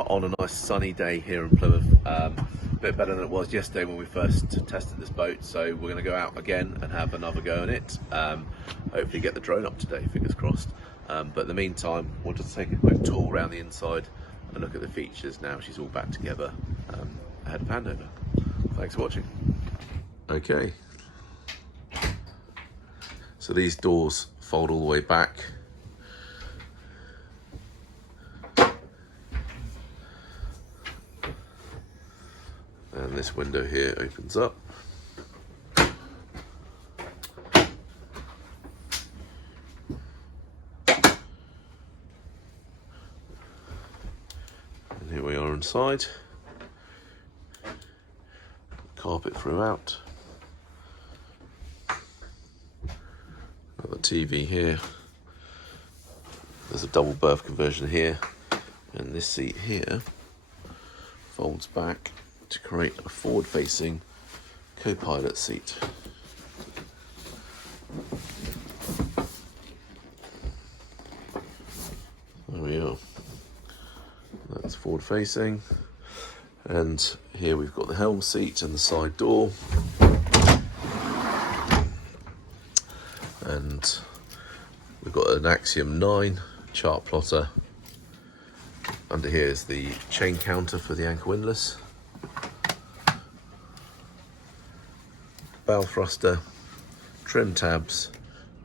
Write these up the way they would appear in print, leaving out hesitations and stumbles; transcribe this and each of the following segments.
are on a nice sunny day here in Plymouth. A bit better than it was yesterday when we first tested this boat, so we're going to go out again and have another go at it. Hopefully get the drone up today, fingers crossed. But in the meantime, we'll just take a quick tour around the inside and look at the features now she's all back together ahead of handover. Thanks for watching. Okay, so these doors fold all the way back. And this window here opens up. And here we are inside. Carpet throughout. Got the TV here. There's a double berth conversion here. And this seat here folds back to create a forward-facing co-pilot seat. There we are. That's forward-facing. And here we've got the helm seat and the side door. And we've got an Axiom 9 chart plotter. Under here is the chain counter for the anchor windlass. Bow thruster, trim tabs,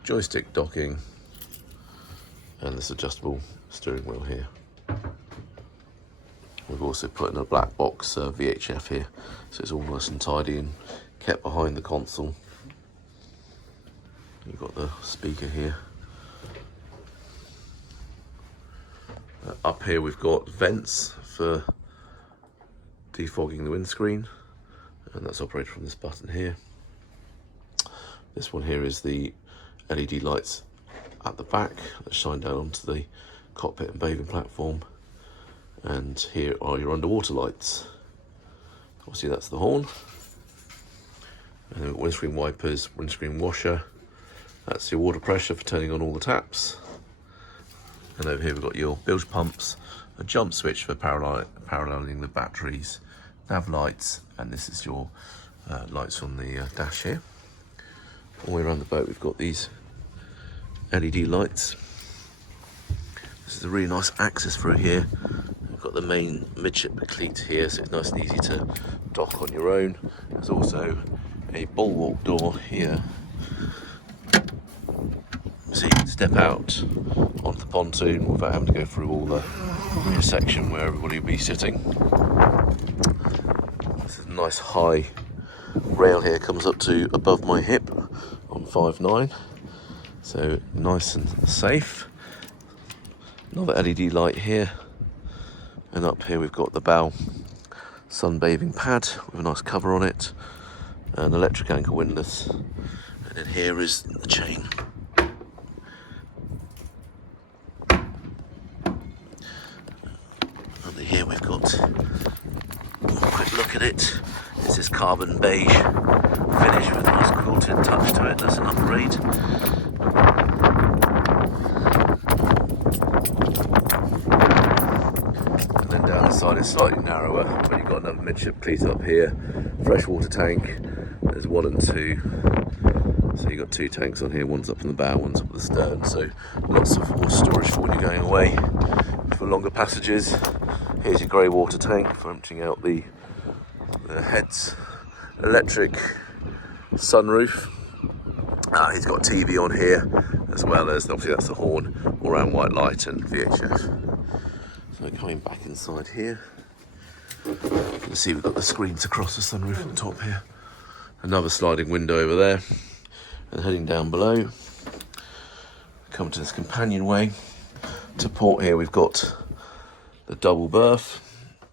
joystick docking, and this adjustable steering wheel here. We've also put in a black box VHF here, so it's all nice and tidy and kept behind the console. You've got the speaker here. Up here we've got vents for defogging the windscreen, and that's operated from this button here. This one here is the LED lights at the back that shine down onto the cockpit and bathing platform. And here are your underwater lights. Obviously that's the horn. And then windscreen wipers, windscreen washer. That's your water pressure for turning on all the taps. And over here we've got your bilge pumps, a jump switch for paralleling the batteries, nav lights, and this is your lights on the dash here. All the way around the boat we've got these LED lights. This is a really nice access through here. We've got the main midship cleat here, so it's nice and easy to dock on your own. There's also a bulwark door here, so you can step out onto the pontoon without having to go through all the rear section where everybody will be sitting. This is a nice high rail here, comes up to above my hip on 5'9", so nice and safe. Another LED light here, and up here we've got the bow sunbathing pad with a nice cover on it, an electric anchor windlass, and then here is the chain. Under here we've got a quick look at it. This is carbon beige finish with a nice quilted touch to it. That's an upgrade. And then down the side it's slightly narrower, but you've got another midship cleat up here. Freshwater tank. There's 1 and 2. So you've got 2 tanks on here. One's up in the bow, one's up at the stern. So lots of water storage for when you're going away for longer passages. Here's your grey water tank for emptying out the heads. Electric sunroof. He's got TV on here, as well as obviously that's the horn, all round white light and VHF. So coming back inside here, you can see we've got the screens across the sunroof at the top here. Another sliding window over there, and heading down below, come to this companionway. To port here we've got the double berth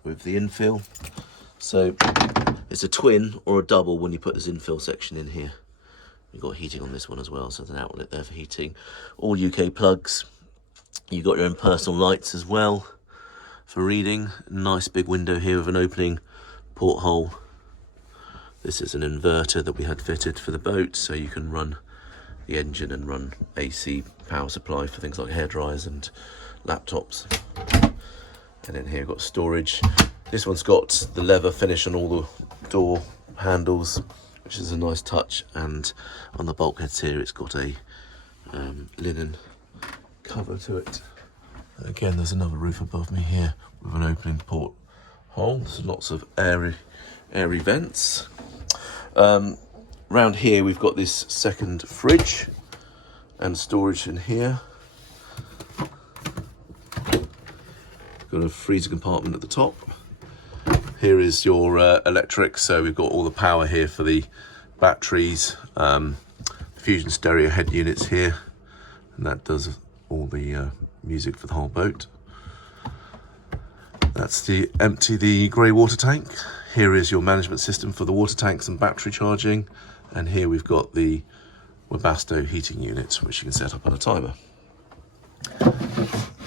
with the infill. So it's a twin or a double when you put this infill section in here. You've got heating on this one as well, so there's an outlet there for heating. All UK plugs. You've got your own personal lights as well for reading. Nice big window here with an opening porthole. This is an inverter that we had fitted for the boat, so you can run the engine and run AC power supply for things like hair dryers and laptops. And then here we've got storage. This one's got the leather finish on all the door handles, which is a nice touch. And on the bulkheads here, it's got a linen cover to it. And again, there's another roof above me here with an opening port hole. There's lots of airy vents. Round here, we've got this second fridge and storage in here. Got a freezer compartment at the top. Here is your electric, so we've got all the power here for the batteries, fusion stereo head units here, and that does all the music for the whole boat. That's the grey water tank. Here is your management system for the water tanks and battery charging, and here we've got the Webasto heating unit, which you can set up on a timer.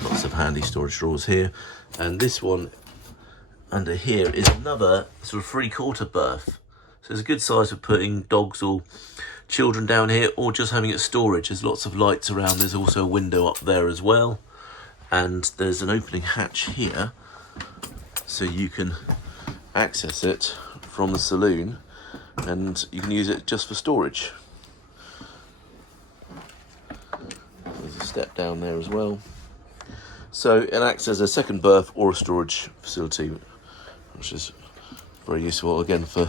Lots of handy storage drawers here, and this one under here is another sort of 3/4 berth. So it's a good size for putting dogs or children down here, or just having it storage. There's lots of lights around. There's also a window up there as well, and there's an opening hatch here, so you can access it from the saloon, and you can use it just for storage. There's a step down there as well. So it acts as a second berth or a storage facility, which is very useful again for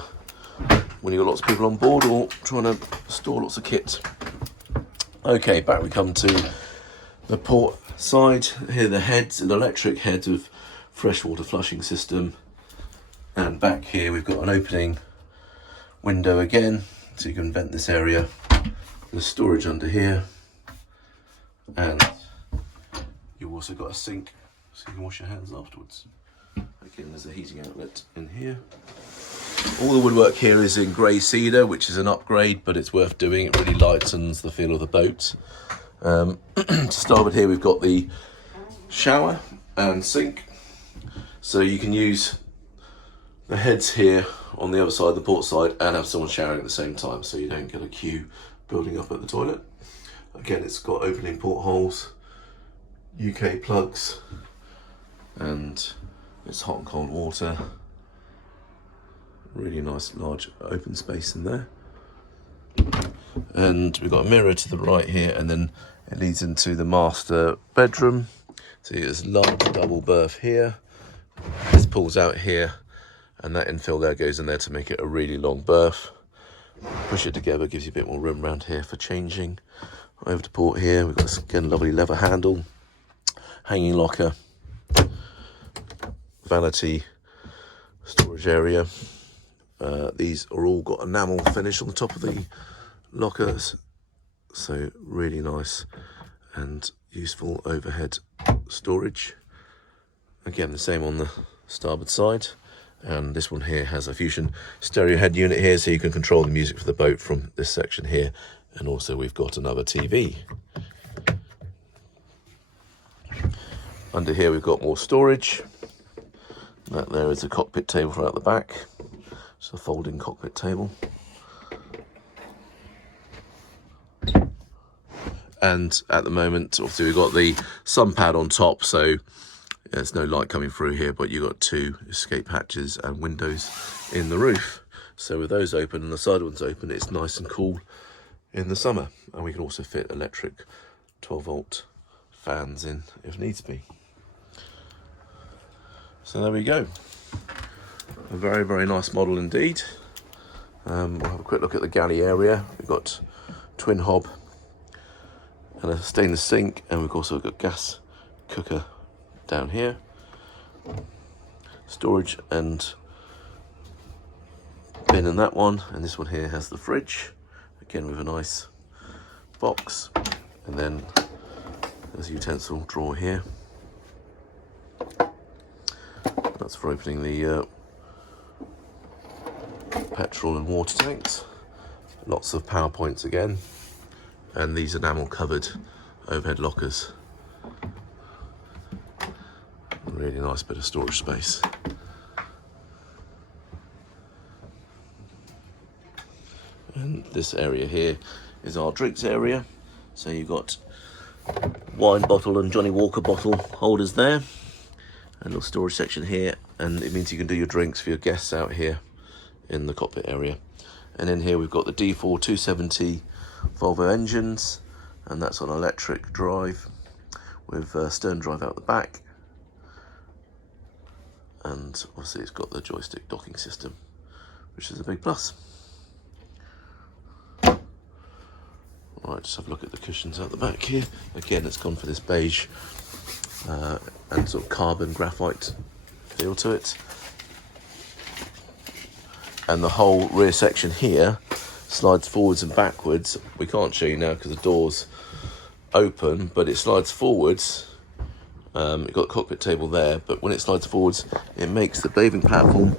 when you've got lots of people on board or trying to store lots of kit. Okay, back we come to the port side. Here are the heads, an electric head with freshwater flushing system. And back here we've got an opening window again, so you can vent this area. There's storage under here. And you've also got a sink, so you can wash your hands afterwards. Again, there's a heating outlet in here. All the woodwork here is in grey cedar, which is an upgrade, but it's worth doing. It really lightens the feel of the boat. To start with, here we've got the shower and sink. So you can use the heads here on the other side, the port side, and have someone showering at the same time, so you don't get a queue building up at the toilet. Again, it's got opening portholes, UK plugs, and it's hot and cold water. Really nice large open space in there. And we've got a mirror to the right here, and then it leads into the master bedroom. So there's a large double berth here. This pulls out here, and that infill there goes in there to make it a really long berth. Push it together, gives you a bit more room around here for changing. Over to port here, we've got this again lovely leather handle, hanging locker, vanity storage area. These are all got enamel finish on the top of the lockers, so really nice and useful overhead storage. Again, the same on the starboard side, and this one here has a fusion stereo head unit here, so you can control the music for the boat from this section here. And also we've got another TV. Under here we've got more storage. That there is a cockpit table right at the back. It's a folding cockpit table. And at the moment, obviously we've got the sun pad on top, so there's no light coming through here, but you've got 2 escape hatches and windows in the roof. So with those open and the side ones open, it's nice and cool in the summer. And we can also fit electric 12-volt fans in if needs be. So there we go. A very, very nice model indeed. We'll have a quick look at the galley area. We've got twin hob and a stainless sink, and we've also got gas cooker down here. Storage and bin in that one, and this one here has the fridge, again with a nice box, and then there's a utensil drawer here. That's for opening the petrol and water tanks. Lots of power points again, and these enamel covered overhead lockers. Really nice bit of storage space. And this area here is our drinks area. So you've got wine bottle and Johnny Walker bottle holders there. A little storage section here, and it means you can do your drinks for your guests out here in the cockpit area. And in here we've got the D4 270 Volvo engines, and that's on electric drive with stern drive out the back. And obviously it's got the joystick docking system, which is a big plus. Right, just have a look at the cushions out the back here. Again, it's gone for this beige and sort of carbon graphite feel to it. And the whole rear section here slides forwards and backwards. We can't show you now because the door's open, but it slides forwards. You've got the cockpit table there, but when it slides forwards, it makes the bathing platform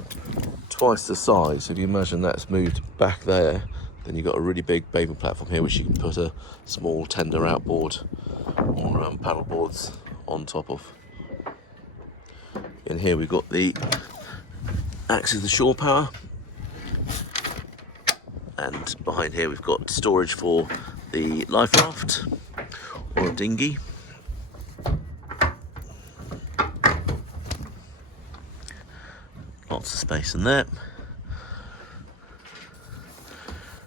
twice the size. So if you imagine that's moved back there, then you've got a really big bathing platform here, which you can put a small tender outboard or paddle boards on top of. In here we've got the axis of the shore power, and behind here we've got storage for the life raft or a dinghy. Lots of space in there.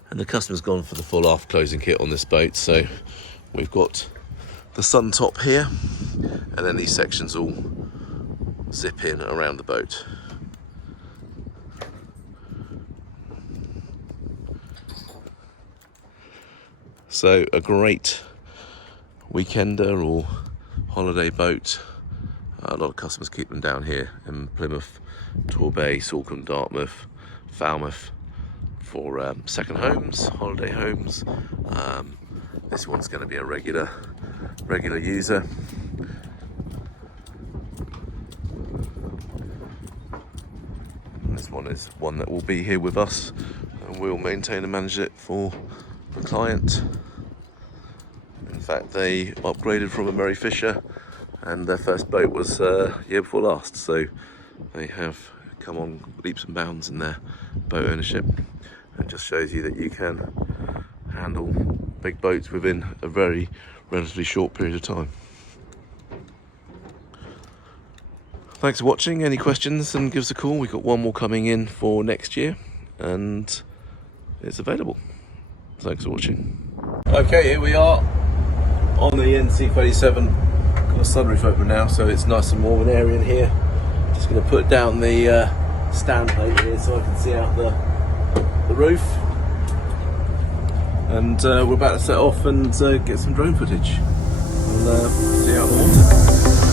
And the customer's gone for the full aft closing kit on this boat, so we've got the sun top here, and then these sections all zip in around the boat. So a great weekender or holiday boat. A lot of customers keep them down here in Plymouth, Torbay, Salcombe, Dartmouth, Falmouth for second homes, holiday homes. This one's going to be a regular user. And this one is one that will be here with us, and we'll maintain and manage it for the client. In fact, they upgraded from a Murray Fisher, and their first boat was year before last, so they have come on leaps and bounds in their boat ownership. It just shows you that you can handle big boats within a very relatively short period of time. Thanks for watching. Any questions, then give us a call. We've got one more coming in for next year, and it's available. Thanks for watching. Okay, here we are on the NC37. Got a sunroof open now, so it's nice and warm and airy in here. Just going to put down the stand plate here so I can see out the roof. And we're about to set off and get some drone footage. We'll see you out on the water.